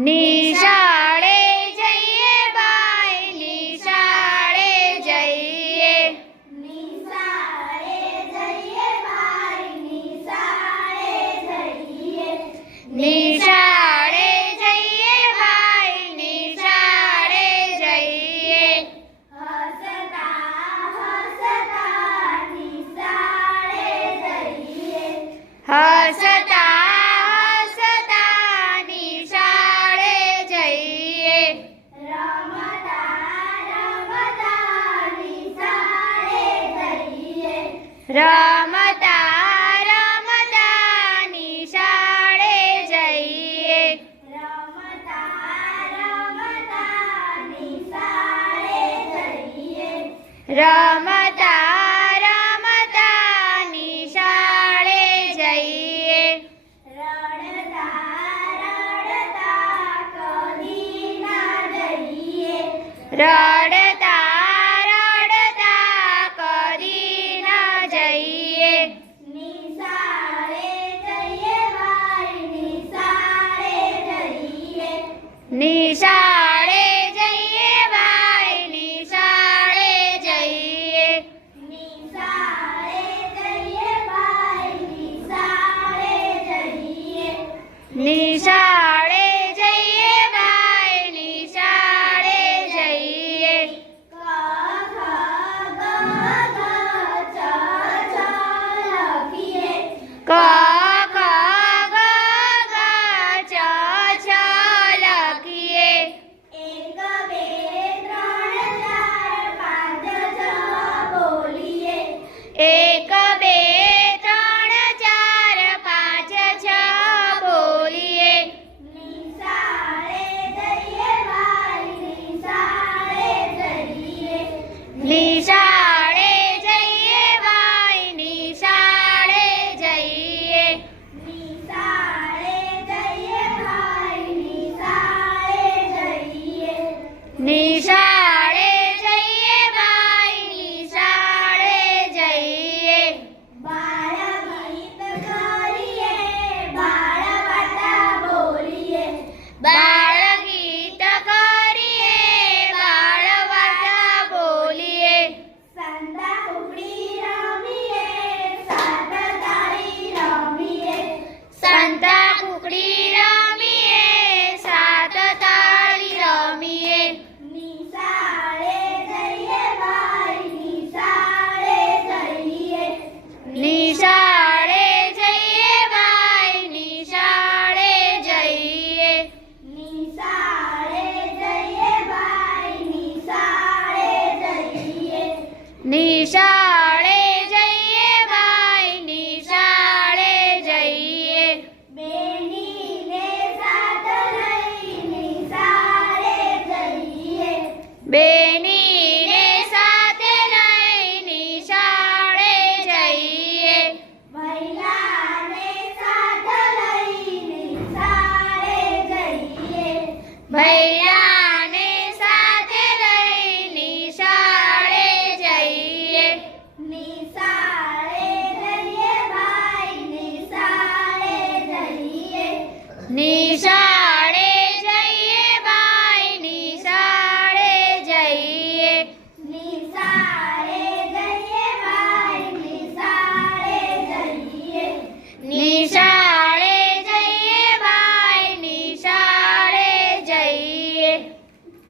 નિશાળે જઈએ ભાઈ નિશાળે જઈએ નિશાળે જઈએ ભાઈ નિશાળે જઈએ નિશાળે જઈએ ભાઈ નિશાળે જઈએ હસતા હસતા નિશાળે જઈએ હસતા હસતા નિશાળે જઈએ રમતા રમતા નિશાળે જઈએ રમતા રમતા નિશાળે જઈએ રમતા રમતા નિશાળે જઈએ રમતા રમતા નિશાળે જઈએ રડતા રડતા કદી ના જઈએ રડતા રડતા કદી ન જઈએ નિશાળે જઈએ ભાઈ નિશાળે જઈએ નિશાળે જઈએ ભાઈ નિશાળે જઈએ નિશાળે જઈએ ભાઈ નિશાળે જઈએ નિશાળે જઈએ ભાઈ નિશાળે જઈએ ક ખ ગ ઘ ચ છ લખીએ ક ખ ગ ઘ ચ છ લખીએ એક બે ત્રણ ચાર પાંચ છ બોલીએ એક